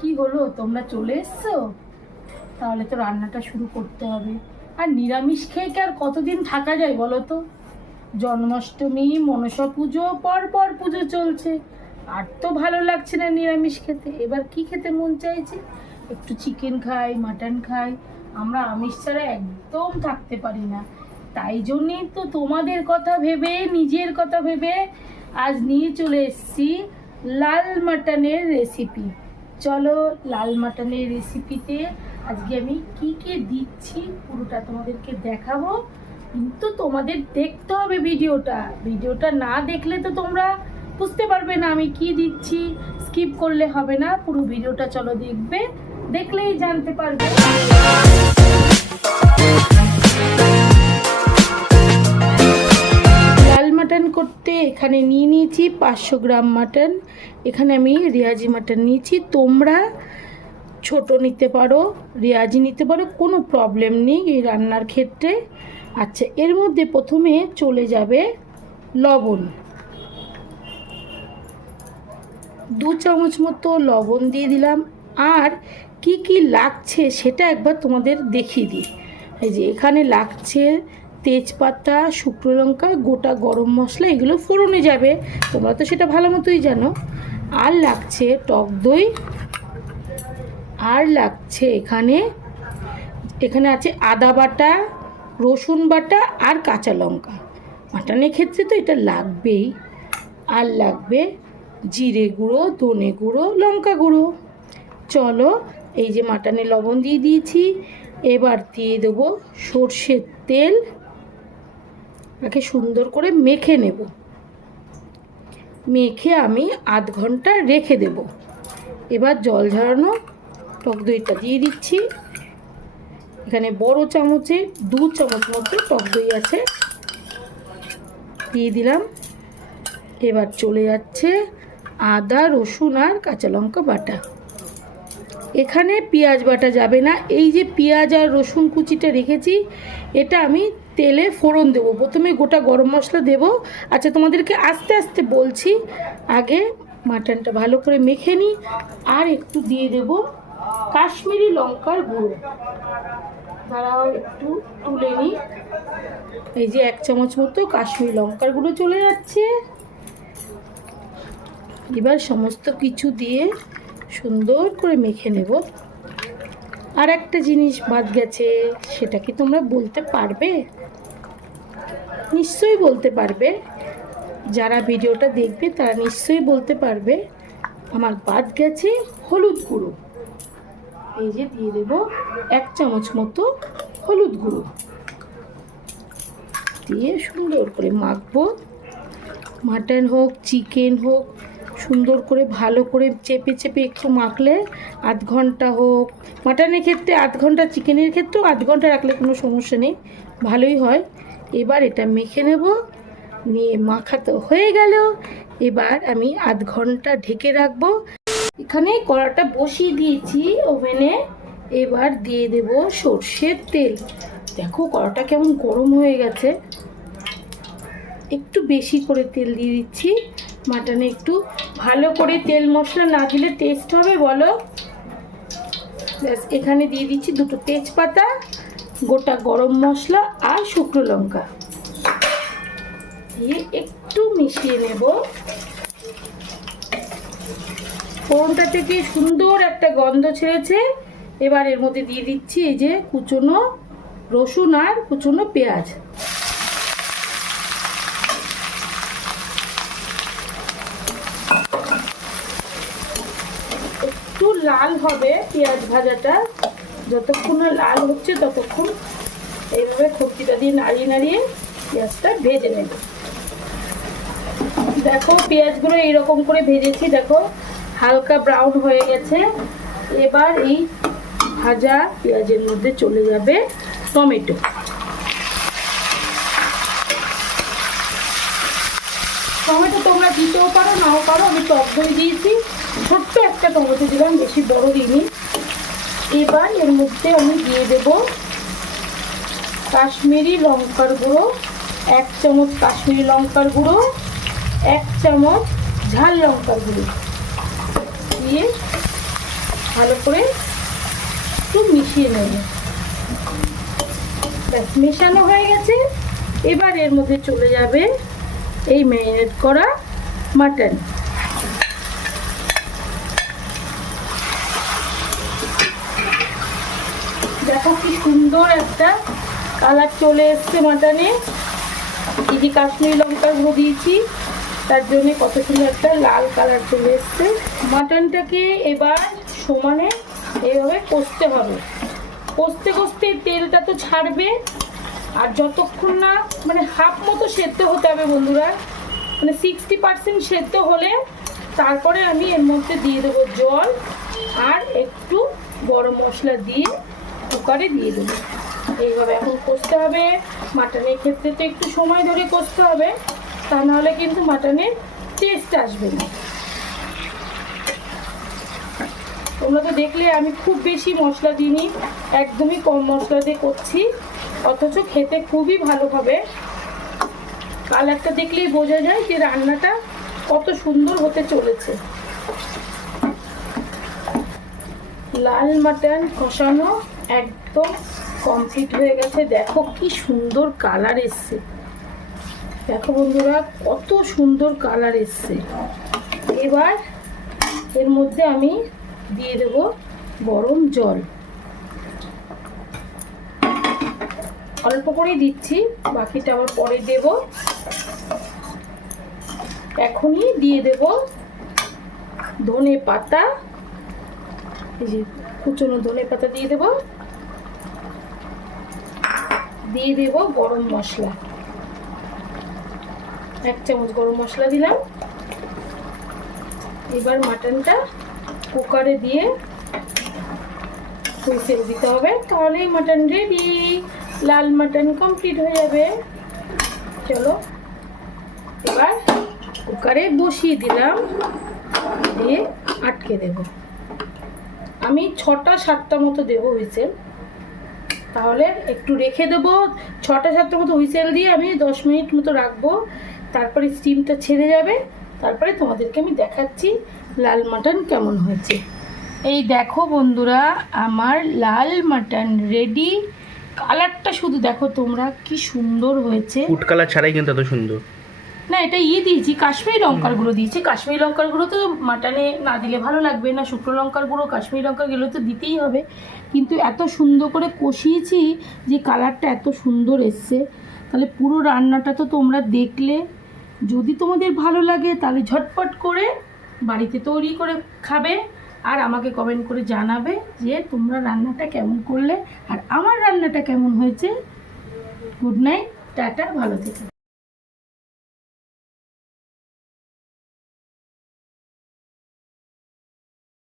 কি হলো, তোমরা চলে এসছো? তাহলে তো রান্নাটা শুরু করতে হবে। আর নিরামিষ খেয়ে কি আর কতদিন থাকা যায় বলো তো? জন্মাষ্টমী, মনসা পুজো, পর পর পুজো চলছে। আর তো ভালো লাগছে না নিরামিষ খেতে। এবার কি খেতে মন চাইছে? একটু চিকেন খাই, মাটন খাই। আমরা আমিষ ছাড়া একদম থাকতে পারি না। তাই জন্যেই তো তোমাদের কথা ভেবে, নিজের কথা ভেবে আজ নিয়ে চলে এসেছি লাল মাটনের রেসিপি। চলো, লাল মাটনের রেসিপিতে আজকে আমি কি কি দিচ্ছি পুরোটা তোমাদেরকে দেখাবো। কিন্তু তোমাদের দেখতে হবে ভিডিওটা না দেখলে তো তোমরা বুঝতে পারবে না আমি কি দিচ্ছি। স্কিপ করলে হবে না, পুরো ভিডিওটা চলো দেখবে, দেখলেই জানতে পারবে। লাল মাটন করতে এখানে নিয়ে নিয়েছি 500 গ্রাম মাটন। এখানে আমি রেয়াজি মাটন নিয়েছি। তোমরা ছোট নিতে পারো, রেয়াজি নিতে পারো, কোনো প্রবলেম নেই এই রান্নার ক্ষেত্রে। আচ্ছা, এর মধ্যে প্রথমে চলে যাবে লবণ। 2 চামচ মতো লবণ দিয়ে দিলাম। আর কি কি লাগছে সেটা একবার তোমাদের দেখিয়ে দিই। এই যে এখানে লাগছে তেজপাতা, শুকনো লঙ্কা, গোটা গরম মশলা, এগুলো ফোড়নে যাবে, তোমরা তো সেটা ভালো মতোই জানো। আর লাগছে টক দই। আর লাগছে এখানে আছে আদা বাটা, রসুন বাটা আর কাঁচা লঙ্কা। মাটনের ক্ষেত্রে তো এটা লাগবেই। আর লাগবে জিরে গুঁড়ো, ধনে গুঁড়ো, লঙ্কা গুঁড়ো। চলো, এই যে মাটনে লবণ দিয়ে দিয়েছি, এবার দিয়ে দেবো সর্ষের তেল। একে সুন্দর করে মেখে নেব। মেখে আমি আধ ঘন্টা রেখে দেব। এবার জল ঝরানো টক দইটা দিয়ে দিচ্ছি। এখানে বড় চামচে 2 চামচ মতো টক দই আছে, দিয়ে দিলাম। এবার চলে যাচ্ছে আদা, রসুন আর কাঁচা লঙ্কা বাটা। এখানে পেঁয়াজ বাটা যাবে না। এই যে পেঁয়াজ আর রসুন কুচিটা রেখেছি, এটা আমি তেলে ফোড়ন দেবো। প্রথমে গোটা গরম মশলা দেব। আচ্ছা, তোমাদেরকে আস্তে আস্তে বলছি, আগে মাটনটা ভালো করে মেখে নিই। আর একটু দিয়ে দেব কাশ্মীরি লঙ্কার গুঁড়ো। তারাও একটু তুলে নিই। এই যে 1 চামচ মতো কাশ্মীরি লঙ্কার গুঁড়ো চলে যাচ্ছে। এবার সমস্ত কিছু দিয়ে সুন্দর করে মেখে নেব। আর একটা জিনিস বাদ গেছে, সেটা কি তোমরা বলতে পারবে? নিশ্চয়ই বলতে পারবে। যারা ভিডিওটা দেখবে তারা নিশ্চয়ই বলতে পারবে। আমার বাদ গেছে হলুদ গুঁড়ো। এই যে দিয়ে দেব 1 চামচ মতো হলুদ গুঁড়ো, দিয়ে সুন্দর করে মাখবো। মাটন হোক, চিকেন হোক, সুন্দর করে ভালো করে চেপে চেপে একটু মাখলে আধ ঘন্টা হোক, মাটনের ক্ষেত্রে আধ ঘন্টা, চিকেনের ক্ষেত্রেও আধ ঘন্টা রাখলে কোনো সমস্যা নেই, ভালোই হয়। এবার এটা মেখে নেব। নিয়ে মাখা তো হয়ে গেল। এবার আমি আধ ঘন্টা ঢেকে রাখবো। এখানে কড়াটা বসিয়ে দিয়েছি ওভেনে। এবার দিয়ে দেব সর্ষের তেল। দেখো কড়াটা কেমন গরম হয়ে গেছে। একটু বেশি করে তেল দিয়ে দিচ্ছি। মাটনে একটু ভালো করে তেল মশলা না দিলে টেস্ট হবে বলো? ব্যাস, এখানে দিয়ে দিচ্ছি 2টো তেজপাতা, গোটা গরম মশলা আর শুকনো লঙ্কা দিয়ে একটু মিশিয়ে নেব। ফোড়নটা থেকে সুন্দর একটা গন্ধ ছেড়েছে। এবার এর মধ্যে দিয়ে দিচ্ছি এই যে কুচনো রসুন আর কুচনো পেঁয়াজ। একটু লাল হবে পেঁয়াজ ভাজাটা, যতক্ষণ না লাল হচ্ছে ততক্ষণ এইভাবে খুন্তিটা দিয়ে নাড়িয়ে নাড়িয়ে পেঁয়াজটা ভেজে নেব। দেখো পেঁয়াজগুলো এইরকম করে ভেজেছি, দেখো হালকা ব্রাউন হয়ে গেছে। এবার এই ভাজা পেঁয়াজের মধ্যে চলে যাবে টমেটো। টমেটো তোমরা দিতেও পারো, নাও পারো। আমি টক দই দিয়েছি, ছোট্ট একটা টমেটো দিলাম, বেশি বড় দিইনি। এবার এর মধ্যে আমি দিয়ে দেব কাশ্মীরি লঙ্কার গুঁড়ো, 1 চামচ কাশ্মীরি লঙ্কার গুঁড়ো, 1 চামচ ঝাল লঙ্কার গুঁড়ো দিয়ে ভালো করে একটু মিশিয়ে নেব। ব্যাস মেশানো হয়ে গেছে। এবার এর মধ্যে চলে যাবে এই ম্যারিনেট করা মাটন। দেখো কি সুন্দর একটা কালার চলে এসছে মাটনে। এই যে কাশ্মীরি লঙ্কার গুঁড়ো দিয়েছি, তার জন্য কত সুন্দর একটা লাল কালার চলে এসছে। মাটনটাকে এবার সমানে এইভাবে কষতে হবে। কষতে কষতে তেলটা তো ছাড়বে, আর যতক্ষণ না মানে হাফ মতো সেদ্ধ হতে হবে বন্ধুরা, মানে 60% সেদ্ধ হলে তারপরে আমি এর মধ্যে দিয়ে দেবো জল আর একটু গরম মশলা দিয়ে কুকারে দিয়ে দেবো। এইভাবে এখন কষতে হবে। মাটনের ক্ষেত্রে তো একটু সময় ধরে কষতে হবে, তা নাহলে কিন্তু মাটনের টেস্ট আসবে না। তোমরা তো দেখলে আমি খুব বেশি মশলা দিইনি, একদমই কম মশলা দিয়ে করছি, অথচ খেতে খুবই ভালো হবে। কালারটা দেখলেই বোঝা যায় যে রান্নাটা কত সুন্দর হতে চলেছে। লাল মাটন কষানো একদম কমপ্লিট হয়ে গেছে। দেখো কি সুন্দর কালার এসছে, দেখো বন্ধুরা কত সুন্দর কালার এসছে। এবার এর মধ্যে আমি দিয়ে দেব গরম জল, অল্প করেই দিচ্ছি, বাকিটা আবার পরে দেব। এখনই দিয়ে দেব ধনে পাতা, এই যে কুচনো ধনে পাতা দিয়ে দেব, দিয়ে দেব গরম মশলা, 1 চামচ গরম মশলা দিলাম। এবার মাটনটা কুকারে দিয়ে হুইসেল দিতে হবে, তাহলেই মাটন রেডি। লাল মাটন কমপ্লিট হয়ে যাবে। চলো এবার কুকারে বসিয়ে দিলাম, দিয়ে আটকে দেব। আমি 6টা-7টা মতো দেবো হুইসেল, তাহলে একটু রেখে দেবো। 6টা-7টা মতো হুইসেল দিয়ে আমি 10 মিনিট মতো রাখবো, তারপরে স্টিমটা ছেড়ে যাবে, তারপরে তোমাদেরকে আমি দেখাচ্ছি লাল মাটন কেমন হয়েছে। এই দেখো বন্ধুরা আমার লাল মাটন রেডি। কালারটা শুধু দেখো তোমরা কি সুন্দর হয়েছে। ফুড কালার ছাড়াই কিন্তু এত সুন্দর। না এটা দিয়েছি, কাশ্মীরি লঙ্কার গুঁড়ো দিয়েছি। কাশ্মীরি লঙ্কার গুঁড়ো তো মাটনে না দিলে ভালো লাগবে না, শুকনো লঙ্কার গুঁড়ো কাশ্মীরি লঙ্কার গুঁড়ো তো দিতেই হবে। কিন্তু এত সুন্দর করে কষিয়েছি যে কালারটা এত সুন্দর এসছে। তাহলে পুরো রান্নাটা তো তোমরা দেখলে, যদি তোমাদের ভালো লাগে তাহলে ঝটপট করে বাড়িতে তৈরি করে খাবে, আর আমাকে কমেন্ট করে জানাবে যে তোমরা রান্নাটা কেমন করলে আর আমার রান্নাটা কেমন হয়েছে। গুড নাইট, টাটা, ভালো থেকো।